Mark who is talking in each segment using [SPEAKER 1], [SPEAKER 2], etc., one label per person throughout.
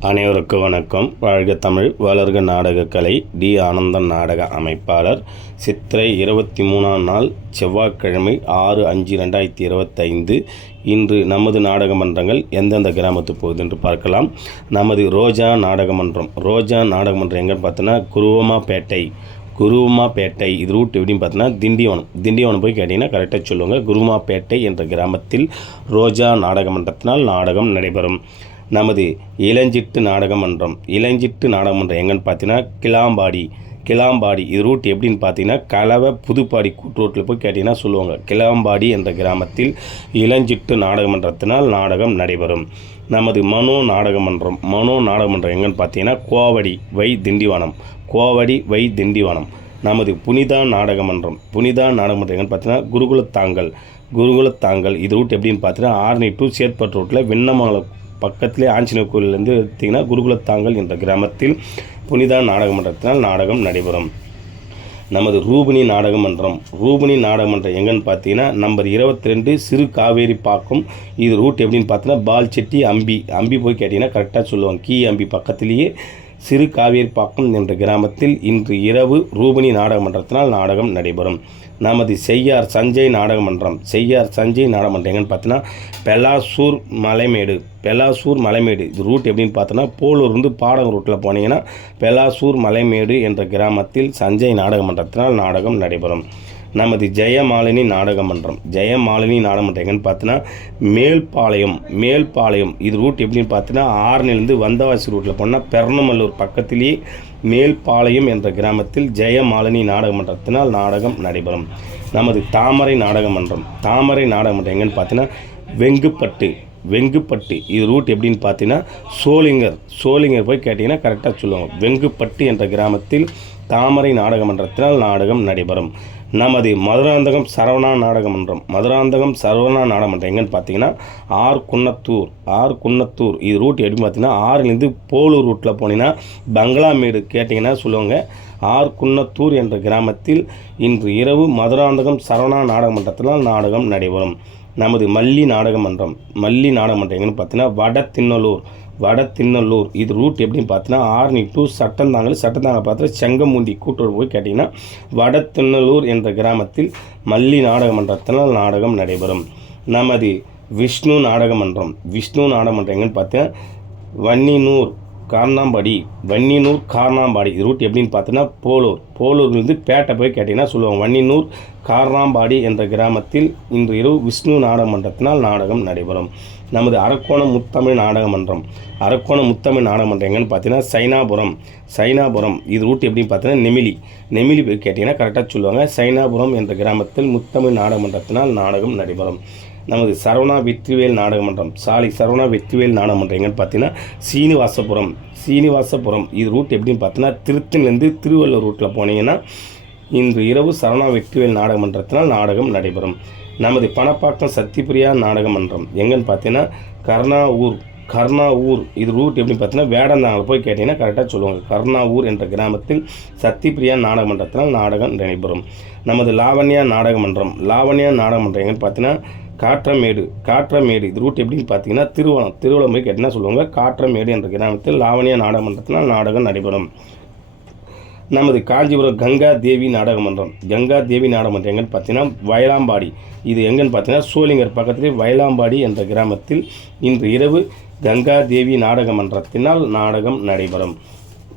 [SPEAKER 1] அனைவருக்கும் வணக்கம். வாழ்க தமிழ் வளர்க நாடகக்கலை டி ஆனந்தன் நாடக அமைப்பாளர். சித்திரை இருபத்தி மூணாம் நாள் செவ்வாய்க்கிழமை ஆறு அஞ்சு ரெண்டாயிரத்தி இருபத்தைந்து. இன்று நமது நாடக மன்றங்கள் எந்தெந்த கிராமத்து போகுது என்று பார்க்கலாம். நமது ரோஜா நாடகமன்றம் ரோஜா நாடகமன்றம் எங்கன்னு பார்த்தோன்னா குருவமாப்பேட்டை குருவமாப்பேட்டை இது ரூட் எப்படின்னு பார்த்தோன்னா திண்டிவனம். திண்டிவனம் போய் கேட்டிங்கன்னா கரெக்டாக சொல்லுவாங்க. குருமாப்பேட்டை என்ற கிராமத்தில் ரோஜா நாடகமன்றத்தினால் நாடகம் நடைபெறும். நமது இளஞ்சிட்டு நாடகமன்றம் இளஞ்சிட்டு நாடகமன்றம் எங்கன்னு பார்த்தீங்கன்னா கிளாம்பாடி கிளாம்பாடி இது ரூட் எப்படின்னு பார்த்தீங்கன்னா கலவை புதுப்பாடி கூட்டு ரோட்டில் போய் கேட்டிங்கன்னா சொல்லுவாங்க. கிளாம்பாடி என்ற கிராமத்தில் இளஞ்சிட்டு நாடகமன்றத்தினால் நாடகம் நடைபெறும். நமது மனோ நாடகமன்றம் மனோ நாடகமன்றம் எங்கன்னு பார்த்தீங்கன்னா கோவடி வை திண்டிவனம். கோவடி வை திண்டிவனம். நமது புனிதா நாடகமன்றம் புனிதா நாடகமன்றம் எங்கன்னு பார்த்தீங்கன்னா குருகுலத்தாங்கல் குருகுலத்தாங்கல் இது ரூட் எப்படின்னு பார்த்தீங்கன்னா ஆர்னி டு சேத்பட் ரோட்டில் வெண்ணமங்கலம் பக்கத்திலே ஆஞ்சநேயர் கோயிலேருந்து எடுத்திங்கன்னா குருகுலத்தாங்கல் என்ற கிராமத்தில் புனிதா நாடகமன்றத்தினால் நாடகம் நடைபெறும். நமது ரூபினி நாடகமன்றம். ரூபினி நாடகமன்றம் எங்கன்னு பார்த்தீங்கன்னா நம்பர் இருபத்தி ரெண்டு சிறு காவேரி பாக்கம். இது ரூட் எப்படின்னு பார்த்தீங்கன்னா பால்செட்டி அம்பி. அம்பி போய் கேட்டிங்கன்னா கரெக்டாக சொல்லுவாங்க. கீ அம்பி பக்கத்திலேயே சிறு காவேரி பாக்கம் என்ற கிராமத்தில் இன்று இரவு ரூபினி நாடகமன்றத்தினால் நாடகம் நடைபெறும். நமது செய்யார் சஞ்சய் நாடகமன்றம் செய்யார் சஞ்சய் நாடகமன்றம் எங்கன்னு பார்த்தீங்கன்னா பெலாசூர் மலைமேடு பெலாசூர் மலைமேடு. இது ரூட் எப்படின்னு பார்த்தோன்னா போலூர்ந்து பாடகம் ரூட்டில் போனீங்கன்னா பெலாசூர் மலைமேடு என்ற கிராமத்தில் சஞ்சய் நாடகமன்றத்தினால் நாடகம் நடைபெறும். நமது ஜெயமாலினி நாடகமன்றம். ஜெயமாலினி நாடகமன்றம் எங்கன்னு பார்த்தோன்னா மேல்பாளையம் மேல்பாளையம் இது ரூட் எப்படின்னு பார்த்தீங்கன்னா ஆறுனிலேருந்து வந்தவாசி ரூட்டில் போனால் பெர்ணமல்லூர் பக்கத்திலேயே மேல்பாளையம் என்ற கிராமத்தில் ஜெயமாலினி நாடகமன்றத்தினால் நாடகம் நடைபெறும். நமது தாமரை நாடகமன்றம். தாமரை நாடகமன்றம் எங்கன்னு பார்த்தீங்கன்னா வெங்குப்பட்டு வெங்குப்பட்டு இது ரூட் எப்படின்னு பார்த்தீங்கன்னா சோளிங்கர் சோளிங்கர் போய் கேட்டிங்கன்னா கரெக்டாக சொல்லுவாங்க. வெங்குப்பட்டு என்ற கிராமத்தில் தாமரை நாடகமன்றத்தினால் நாடகம் நடைபெறும். நமது மதுராந்தகம் சரவணா நாடகமன்றம். மதுராந்தகம் சரவணா நாடகமன்றம் எங்கன்னு பார்த்தீங்கன்னா ஆர் குன்னத்தூர் ஆர் குன்னத்தூர். இது ரூட் எப்படி பார்த்தீங்கன்னா ஆறுலேருந்து போலூர் ரூட்டில் போனீங்கன்னா பங்களாமேடு கேட்டிங்கன்னா சொல்லுவாங்க. ஆர் குன்னத்தூர் என்ற கிராமத்தில் இன்று இரவு மதுராந்தகம் சரவணா நாடகமன்றத்தினால் நாடகம் நடைபெறும். நமது மல்லி நாடகமன்றம் மல்லி நாடகமன்றம் எங்கன்னு பார்த்தீங்கன்னா வட திண்ணலூர் வட திண்ணலூர் இது ரூட் எப்படின்னு பார்த்தீங்கன்னா ஆர்னி டூ சட்டந்தாங்கல் சட்டந்தாங்கல் பார்த்து செங்கமுந்தி கூட்டூர் போய் கேட்டிங்கன்னா வட திண்ணலூர் என்ற கிராமத்தில் மல்லி நாடகமன்றத்தினால் நாடகம் நடைபெறும். நமது விஷ்ணு நாடகமன்றம் விஷ்ணு நாடகமன்றம் எங்கன்னு பார்த்தீங்கன்னா வன்னினூர் கார்னாம்பாடி வன்னினூர் கார்னாம்பாடி. இது ரூட் எப்படின்னு பார்த்தோன்னா போலூர். போலூர்லேருந்து பேட்டை போய் கேட்டிங்கன்னா சொல்லுவாங்க. வன்னினூர் கார்னாம்பாடி என்ற கிராமத்தில் இன்று இரவு விஷ்ணு நாடகமன்றத்தினால் நாடகம் நடைபெறும். நமது அரக்கோணம் முத்தமிழ் நாடகமன்றம். அரக்கோணம் முத்தமிழ் நாடகமன்றம் எங்கன்னு பார்த்தீங்கன்னா சைனாபுரம். சைனாபுரம். இது ரூட் எப்படின்னு பார்த்தீங்கன்னா நெமிலி. நெமிலி போய் கேட்டிங்கன்னா கரெக்டாக சொல்லுவாங்க. சைனாபுரம் என்ற கிராமத்தில் முத்தமிழ் நாடகமன்றத்தினால் நாடகம் நடைபெறும். நமது சரவணா வெற்றிவேல் நாடகமன்றம் சாலை சரவணா வெற்றிவேல் நாடகமன்றம் எங்கன்னு பார்த்தீங்கன்னா சீனிவாசபுரம் சீனிவாசபுரம். இது ரூட் எப்படின்னு பார்த்தீங்கன்னா திருத்தணிலேருந்து திருவள்ளூர் ரூட்டில் போனீங்கன்னா இன்று இரவு சரவணா வெற்றிவேல் நாடகமன்றத்தினால் நாடகம் நடைபெறும். நமது பணப்பாக்கம் சத்தியபிரியா நாடகமன்றம் எங்கன்னு பார்த்தீங்கன்னா கர்ணாவூர் கர்ணாவூர். இது ரூட் எப்படின்னு பார்த்தீங்கன்னா வேடந்தாங்கல் போய் கேட்டிங்கன்னா கரெக்டாக சொல்லுவாங்க. கர்ணாவூர் என்ற கிராமத்தில் சத்தியபிரியா நாடகமன்றத்தினால் நாடகம் நடைபெறும். நமது லாவண்யா நாடகமன்றம் லாவண்யா நாடகமன்றம் எங்கன்னு பார்த்தீங்கன்னா காற்றமேடு காற்றமேடு. இது ரூட் எப்படின்னு பார்த்தீங்கன்னா திருவளம் திருவளம் போய் கேட்டிங்கன்னா சொல்லுவாங்க? காற்றமேடு என்ற கிராமத்தில் லாவணிய நாடகமன்றத்தினால் நாடகம் நடைபெறும். நமது காஞ்சிபுரம் கங்கா தேவி நாடகமன்றம். கங்கா தேவி நாடகமன்றம் எங்கன்னு பார்த்தீங்கன்னா வயலாம்பாடி. இது எங்கன்னு பார்த்தீங்கன்னா சோளிங்கர் பக்கத்திலே வயலாம்பாடி என்ற கிராமத்தில் இன்று இரவு கங்கா தேவி நாடகமன்றத்தினால் நாடகம் நடைபெறும்.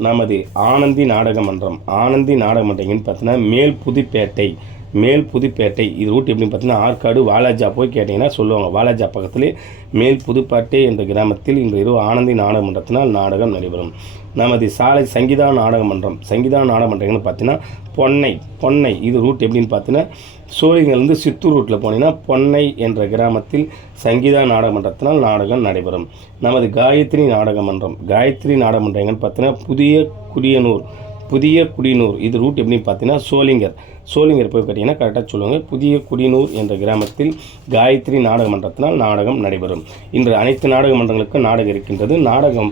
[SPEAKER 1] நமது ஆனந்தி நாடகமன்றம். ஆனந்தி நாடகமன்றம் எங்கன்னு பார்த்தீங்கன்னா மேல் புதுப்பேட்டை மேல் புதுப்பேட்டை. இது ரூட் எப்படின்னு பார்த்தீங்கன்னா ஆற்காடு வாலாஜா போய் கேட்டிங்கன்னா சொல்லுவாங்க. வாலாஜா பக்கத்திலே மேல் புதுப்பேட்டை என்ற கிராமத்தில் இன்று இரவு ஆனந்தி நாடகமன்றத்தினால் நாடகம் நடைபெறும். நமது சாலை சங்கீதா நாடகமன்றம். சங்கீதா நாடகமன்றம்னு பார்த்தீங்கன்னா பொன்னை பொன்னை. இது ரூட் எப்படின்னு பார்த்தீங்கன்னா சோழிங்கலேருந்து சித்தூர் ரூட்டில் போனீங்கன்னா பொன்னை என்ற கிராமத்தில் சங்கீதா நாடகமன்றத்தினால் நாடகம் நடைபெறும். நமது காயத்ரி நாடகமன்றம். காயத்ரி நாடகமன்றம் எங்கன்னு பார்த்தீங்கன்னா புதிய குடியனூர் புதிய குடியனூர் இது ரூட் எப்படின்னு பார்த்தீங்கன்னா சோளிங்கர். சோளிங்கர் போய் பார்த்தீங்கன்னா கரெக்டாக சொல்லுவாங்க. புதிய குடியனூர் என்ற கிராமத்தில் காயத்ரி நாடக மன்றத்தினால் நாடகம் நடைபெறும். இன்று அனைத்து நாடக மன்றங்களுக்கும் நாடகம் இருக்கின்றது. நாடகம்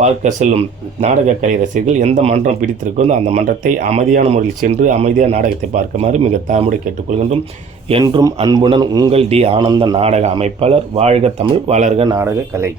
[SPEAKER 1] பார்க்க செல்லும் நாடக கலை ரசிகர்கள் எந்த மன்றம் பிடித்திருக்கோ அந்த மன்றத்தை அமைதியான முறையில் சென்று அமைதியாக நாடகத்தை பார்க்குமாறு மிக தாமோடு கேட்டுக்கொள்கின்றோம். என்றும் அன்புடன் உங்கள் டி ஆனந்த நாடக அமைப்பாளர் வாழ்க தமிழ் வளர்க நாடக கலை.